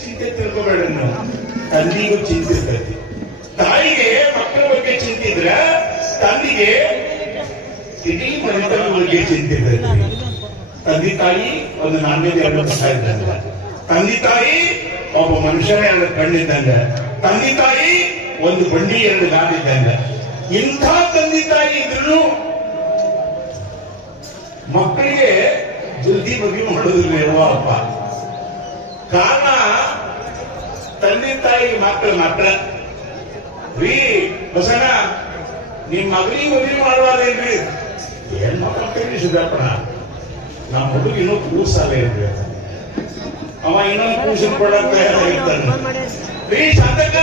ಚಿಂತೆ ತಿಳ್ಕೊಬೇಡ ತಂದಿಗೂ ಚಿಂತೆ ಇರ್ತೈತಿ. ತಾಯಿಗೆ ಮಕ್ಕಳ ಬಗ್ಗೆ ಚಿಂತೆ ಇದ್ರ ತಂದಿಗೆ ಇಡೀ ಮನೆತನ ಬಗ್ಗೆ ಚಿಂತೆ ಇರ್ತೈತಿ. ತಂದೆ ತಾಯಿ ಒಂದು ನಾಣ್ಯದ ಎರಡು ಪಥ ಇದ್ದಂಗ. ತಂದೆ ತಾಯಿ ಒಬ್ಬ ಮನುಷ್ಯನೇ ಎರಡು ಕಣ್ಣಿದ್ದಂಗ ತಂದೆ ತಾಯಿ ಒಂದು ಬಂಡಿ ಎರಡು ಗಾಡಿದ್ದಂಗ ಇಂಥ ತಂದೆ ತಾಯಿ ಇದ್ರು ಮಕ್ಕಳಿಗೆ ಜಲ್ದಿ ಬಗ್ಗೆ ಮಾಡೋದಿಲ್ಲ ಅಪ್ಪ. ಕಾರಣ ತಾಯಿಗೆ ಮಾತ್ರ ಮಾತ್ರ. ರೀ ಬಸಣ್ಣ ನಿಮ್ ಮಗನಿಗೆ ಮದುವೆ ಮಾಡಬಾರ್ದೇನ್ರಿ? ಏನ್ ಮಾಡ್ತೀನಿ ಸಿದ್ದಪ್ಪಣ ನಮ್ಮ ಹುಡುಗ ಇನ್ನೂ ಕೂಸಲ್ಲ ಏನ್ರಿ ಅವ ಇನ್ನೊಂದು ಕೂಸಿನ ಕೊಡಕ್ ತಯಾರಾಗಿರ್ತಾನೆ ರೀ ಶಾಂತಕ್ಕ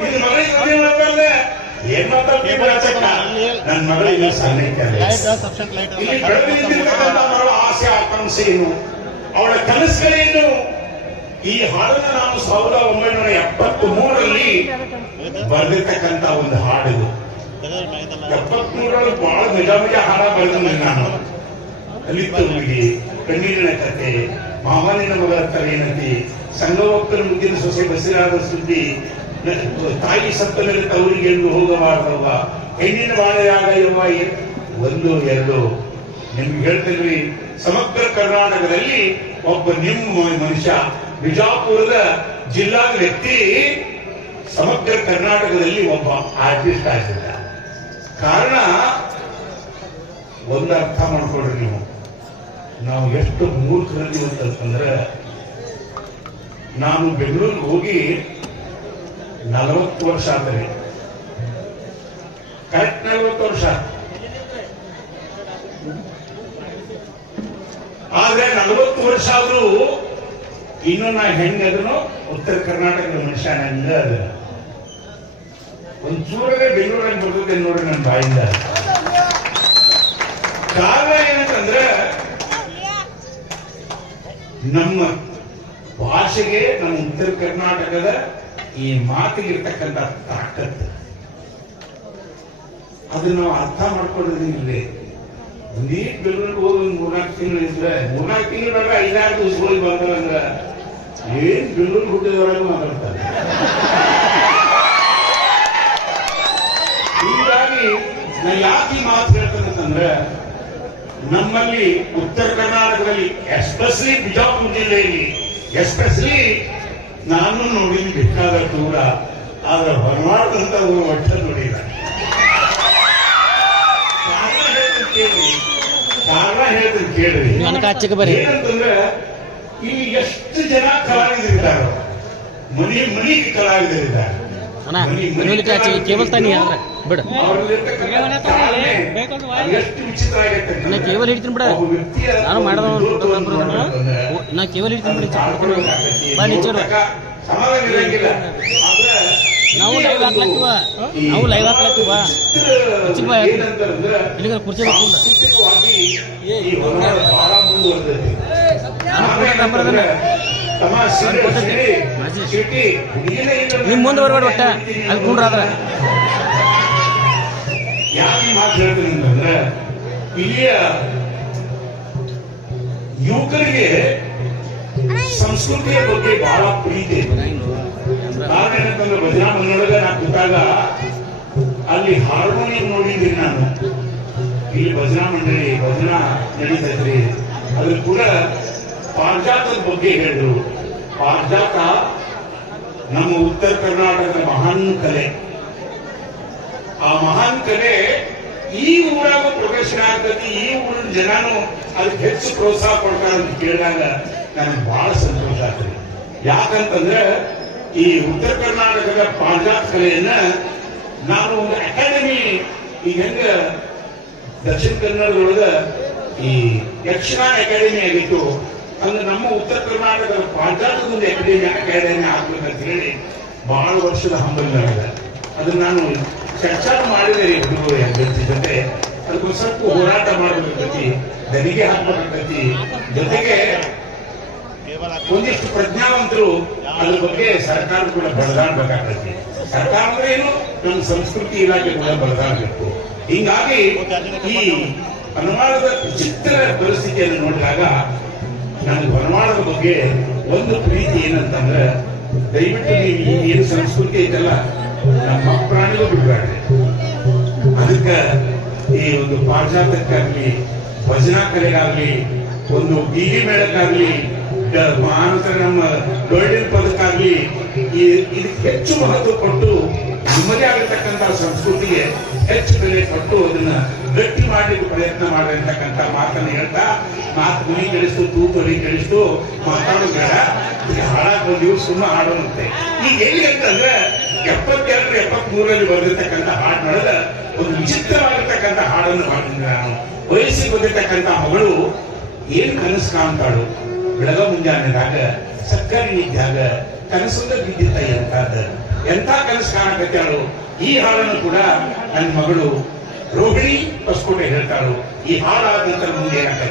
ನಿನ್ ಮಗಳಿಗೆ ಮದುವೆ ಮಾಡ್ತಾರಲ್ಲ ಏನ್ ರಾಜಕ್ಕ ನನ್ನ ಮಗಳಿಗೆ ಇಲ್ಲಿ ಬೆಳೆದಿರ್ತಕ್ಕಂಥ ಮಗಳ ಆಸೆ ಆಕಾಂಕ್ಷೆ ಏನು? ಅವಳ ಕನಸುಗಳೇನು? ಈ ಹಾಡನ್ನ ನಾನು ಸಾವಿರದ ಒಂಬೈನೂರ ಎಪ್ಪತ್ತ್ ಮೂರರಲ್ಲಿ ಬರೆದಿರ್ತಕ್ಕಂತ ಒಂದು ಹಾಡು ಎಪ್ಪತ್ತ್ ಮೂರರಲ್ಲಿ ಬಹಳ ನಿಜ ನಿಜ ಹಾಡ ಬರೆದ ನಾನು. ಕಲಿತು ಹುಡುಗಿ ಕಣ್ಣೀರಿನ ಕತೆ, ಮಾವನಿನ ಮಗಳ ತಲೆಯನತಿ ಸಂಗವಕ್ಕನ ಮುದ್ದಿನ ಸೊಸೆ ಬಸಿರಾದ ಸುದ್ದಿ ತಾಯಿ ಸತ್ತನಲ್ಲಿ ತವರಿಗೆ ಎಂದು ಹೋಗಬಾರದವ್ವ, ಹೆಣ್ಣಿನ ಬಾಳೆಯಾಗ ಯವ್ವ ಒಂದು, ಎರಡು. ನಿಮ್ಗೆ ಹೇಳ್ತೀವಿ ಸಮಗ್ರ ಕರ್ನಾಟಕದಲ್ಲಿ ಒಬ್ಬ ನಿಮ್ಮ ಮನುಷ್ಯ ಬಿಜಾಪುರದ ಜಿಲ್ಲಾ ವ್ಯಕ್ತಿ ಸಮಗ್ರ ಕರ್ನಾಟಕದಲ್ಲಿ ಒಬ್ಬ ಆರ್ಟಿಸ್ಟ್ ಆಗಿದ್ದ. ಕಾರಣ, ಒಂದು ಅರ್ಥ ಮಾಡ್ಕೊಳ್ರಿ ನೀವು. ನಾವು ಎಷ್ಟು ಮೂರ್ಖರಲ್ಲಿ ಅಂತಂದ್ರೆ, ನಾನು ಬೆಂಗಳೂರಿಗೆ ಹೋಗಿ ನಲವತ್ತು ವರ್ಷ ಆದರೆ ಕರೆಕ್ಟ್ ನಲವತ್ತು ವರ್ಷ. ಆದ್ರೆ ನಲವತ್ತು ವರ್ಷ ಆದ್ರೂ ಇನ್ನು ನಾ ಹೆಂಗದನು ಉತ್ತರ ಕರ್ನಾಟಕದ ಮನುಷ್ಯ ನಂಗ ಅದ. ಒಂಚೂರೇ ಬೆಂಗಳೂರಲ್ಲಿ ಬರ್ತದೆ ನೋಡ್ರಿ ನನ್ನ ಬಾಯಿಂದ. ಕಾರಣ ಏನಂತಂದ್ರೆ, ನಮ್ಮ ಭಾಷೆಗೆ ನಮ್ಮ ಉತ್ತರ ಕರ್ನಾಟಕದ ಈ ಮಾತಿಗಿರ್ತಕ್ಕಂಥ ತಾಕತ್ತು ಅದನ್ನ ನಾವು ಅರ್ಥ ಮಾಡ್ಕೊಳ್ಳೋದಿಲ್ಲ ಒಂದೇ ಬೆಂಗಳೂರಿಗೆ ಹೋಗಿ ಮೂರ್ನಾಲ್ಕು ತಿಂಗಳು ಇದ್ರೆ, ಮೂರ್ನಾಲ್ಕು ತಿಂಗಳಾಗ ಐದಾರು ದಿವಸಗಳಿಗೆ ಹೋಗಿ ಬಂದ್ರಂದ್ರ ಏನ್ ಬೆಂಗಳೂರು ಹುಟ್ಟಿದವರಾಗ ಮಾತಾಡ್ತಾರೆ. ಹೀಗಾಗಿ ನಾ ಯಾಕೆ ಈ ಮಾತು ಹೇಳ್ತೇನೆ ನಮ್ಮಲ್ಲಿ ಉತ್ತರ ಕರ್ನಾಟಕದಲ್ಲಿ ಎಸ್ಪೆಷಲಿ ಬಿಜಾಪುರ ಜಿಲ್ಲೆಯಲ್ಲಿ ಎಸ್ಪೆಷಲಿ ನಾನು ನೋಡಿದ ಬೇಕಾದ ದೂರ, ಆದ್ರೆ ಹೊರಮಾಡದಂತ ಒಟ್ಟ ನೋಡಿಲ್ಲ. ಕಾರಣ ಹೇಳ್ತೀನಿ ಕೇಳ್ರಿ. ನನಗೆ ಬರ್ರಿ. ಏನಂತಂದ್ರೆ ಇಲ್ಲಿ ಎಷ್ಟು ಜನ ಕಲಾವಿದರಿದ್ದಾರೆ. ಮನಿ ಮನಿಗೆ ಕಲಾವಿದರಿದ್ದಾರೆ. ಅಣ್ಣ ಮನೆಯಲ್ಲಿ ಆಚೆ ಕೇಬಲ್ ತಾನಿ ಅಂದ್ರೆ ಬಿಡು. ಎಷ್ಟು ವಿಚಿತ್ರ ಆಗೈತೆ ನಾ ಕೇಬಲ್ ಹಿಡ್ತೀನಿ ಬಿಡ. ನಾನು ಮಾಡದ ನಾ ಕೇಬಲ್ ಹಿಡ್ತೀನಿ ಬಿಡಿ ಬಾ ಆದ್ರೆ ನಾವು ಲೈವ್ ಹಾಕ್ಲತ್ತೀವ ನಾವು ಲೈವ್ ಹಾಕ್ಲತ್ತೀವ ಕುರ್ಚಿ ಬಾ? ಇಲ್ಲಿಗೆ ಕುರ್ಚಿ ಇಲ್ಲ ನಿಮ್ ಮುಂದೆ ಬರ್ಬೇಡ ಒಟ್ಟ ಅಲ್ಲಿ ಕುಂಡ್ರಾದ್ರೆ ಯಾಕೆ ಮಾತು ಹೇಳ್ತೀನಿ ಅಂತಂದ್ರೆ ಇಲ್ಲಿಯ ಯುವಕರಿಗೆ ಸಂಸ್ಕೃತಿಯ ಬಗ್ಗೆ ಬಹಳ ಪ್ರೀತಿ ಏನಂತಂದ್ರೆ ಭಜನಾ ಮನೆಯೊಳಗೆ ನಾ ಕೂತಾಗ ಅಲ್ಲಿ ಹಾರ್ಮೋನಿಯಂ ನೋಡಿದ್ದೀನಿ ನಾನು. ಇಲ್ಲಿ ಭಜನಾ ಮಂಡಳಿ ಭಜನಾ ನಡೀತೈತ್ರಿ ಅದ್ರ ಕೂಡ ಪಾರ್ಜಾತದ ಬಗ್ಗೆ ಹೇಳಿದ್ರು. ಪಾರ್ಜಾತ ನಮ್ಮ ಉತ್ತರ ಕರ್ನಾಟಕದ ಮಹಾನ್ ಕಲೆ. ಆ ಮಹಾನ್ ಕಲೆ ಈ ಊರಾಗ ಪ್ರದರ್ಶನ ಆಗ್ತದೆ ಈ ಊರಿನ ಜನನು ಅದಕ್ಕೆ ಹೆಚ್ಚು ಪ್ರೋತ್ಸಾಹ ಕೊಡ್ತಾರೆ ಅಂತ ಕೇಳಿದಾಗ ನನಗೆ ಬಹಳ ಸಂತೋಷ ಆಗ್ತದೆ. ಯಾಕಂತಂದ್ರೆ ಈ ಉತ್ತರ ಕರ್ನಾಟಕದ ಕಲೆಯನ್ನ ನಾನು ಒಂದು ಅಕಾಡೆಮಿ, ಈಗ ಹೆಂಗ ದಕ್ಷಿಣ ಕನ್ನಡದೊಳಗ ಈ ಯಕ್ಷಗಾನ ಅಕಾಡೆಮಿ ಆಗಿತ್ತು, ಅಂದ್ರೆ ನಮ್ಮ ಉತ್ತರ ಕರ್ನಾಟಕದ ಪಾರಿಜಾತದ ಒಂದು ಅಕಾಡೆಮಿ ಅಕಾಡೆಮಿ ಆಗ್ಬೇಕಂತ ಹೇಳಿ ಬಹಳ ವರ್ಷದ ಹಂಬಲ ಅದನ್ನ ನಾನು ಚರ್ಚಾ ಮಾಡಿದೆ ರೀ ಹುಡುಗರು ಅಭ್ಯರ್ಥಿ ಜೊತೆ. ಅದಕ್ಕೊಂದು ಸ್ವಲ್ಪ ಹೋರಾಟ ಮಾಡಬೇಕಾಗತಿ ದನಿಗೆ ಹಾಕ್ಬೇಕಾಗತಿ ಜೊತೆಗೆ ಒಂದಿಷ್ಟು ಪ್ರಜ್ಞಾವಂತರು ಅದ್ರ ಬಗ್ಗೆ ಸರ್ಕಾರ ಕೂಡ ಬಡದಾಡ್ಬೇಕಾಗ್ತೈತಿ. ಸರ್ಕಾರ ಅಂದ್ರೆ ಏನು? ನಮ್ಮ ಸಂಸ್ಕೃತಿ ಇಲಾಖೆ ಕೂಡ ಬಳದಾಡ್ಬೇಕು ಹಿಂಗಾಗಿ ಈ ಅನುಮಾನದ ವಿಚಿತ್ರ ಪರಿಸ್ಥಿತಿಯನ್ನು ನೋಡಿದಾಗ ನನಗೆ ವನವಾಳದ ಬಗ್ಗೆ ಒಂದು ಪ್ರೀತಿ ಏನಂತಂದ್ರೆ, ದಯವಿಟ್ಟು ನೀವು ಏನು ಸಂಸ್ಕೃತಿ ಐತಲ್ಲ, ನಮ್ಮ ಪ್ರಾಣಿಗೂ ಬಿಡಬೇಡ್ರಿ. ಅದಕ್ಕ ಈ ಒಂದು ಪಾಶ್ಚಾತ್ಯಕ್ಕಾಗ್ಲಿ ಭಜನಾ ಕಲೆಗಾಗ್ಲಿ, ಒಂದು ಬೀದಿ ಮೇಳಕ್ಕಾಗ್ಲಿ ಆನಂತರ ನಮ್ಮ ಗೋಲ್ಡನ್ ಪದಕ್ಕಾಗಲಿ ಈ ಇದಕ್ಕೆ ಹೆಚ್ಚು ಮಹತ್ವ ಕೊಟ್ಟು ನಮ್ಮದೇ ಆಗಿರ್ತಕ್ಕಂಥ ಸಂಸ್ಕೃತಿಗೆ ಹೆಚ್ಚು ಬೆಲೆ ಕೊಟ್ಟು ಅದನ್ನ ಗಟ್ಟಿ ಮಾಡಲಿಕ್ಕೆ ಪ್ರಯತ್ನ ಮಾಡಿರ್ತಕ್ಕಂಥ ಮಾತನ್ನ ಹೇಳ್ತಾ, ಮಾತು ಗುಣಿ ಕೆಡಿಸ್ತು ತೂತೊಲಿ ಕಳಿಸ್ತು ಮಾತಾಡೋದು ಬೇಡ ಈಗ ಹಾಳಾಗಿ ಬಂದಿವು ಸುಮ್ಮ ಹಾಡೋಣಂತೆ ಈಗ ಎಲ್ಲಿ ಅಂತಂದ್ರೆ ಎಪ್ಪತ್ತೆರಡು ಎಪ್ಪತ್ತ್ ಮೂರರಲ್ಲಿ ಬಂದಿರತಕ್ಕಂಥ ಹಾಡು ನಡೆದ ಒಂದು ವಿಚಿತ್ರವಾಗಿರ್ತಕ್ಕಂಥ ಹಾಡನ್ನು ಹಾಡಿದ್ರೆ ವಯಸ್ಸಿಗೆ ಬಂದಿರ್ತಕ್ಕಂಥ ಮಗಳು ಏನ್ ಕನಸು ಕಾಣ್ತಾಳು? ಬೆಳಗ ಮುಂಜಾನೆದಾಗ ಸರ್ಕಾರಿ ನಿದ್ದಾಗ ಕನಸಂದ ಬಿದ್ದಿತ್ತ ಎಂತಾದ? ಎಂತ ಕನಸು ಕಾಣಕತ್ತಾಳು ಈ ಹಾಡನ್ನು ಕೂಡ ನನ್ನ ಮಗಳು ರೋಹಿಣಿ ಹೊಸಕೋಟೆ ಹೇಳ್ತಾಳು. ಈ ಹಾಡಾದ ನಂತರ ಮುಂದೆ ಏನಾಗ್ತಾ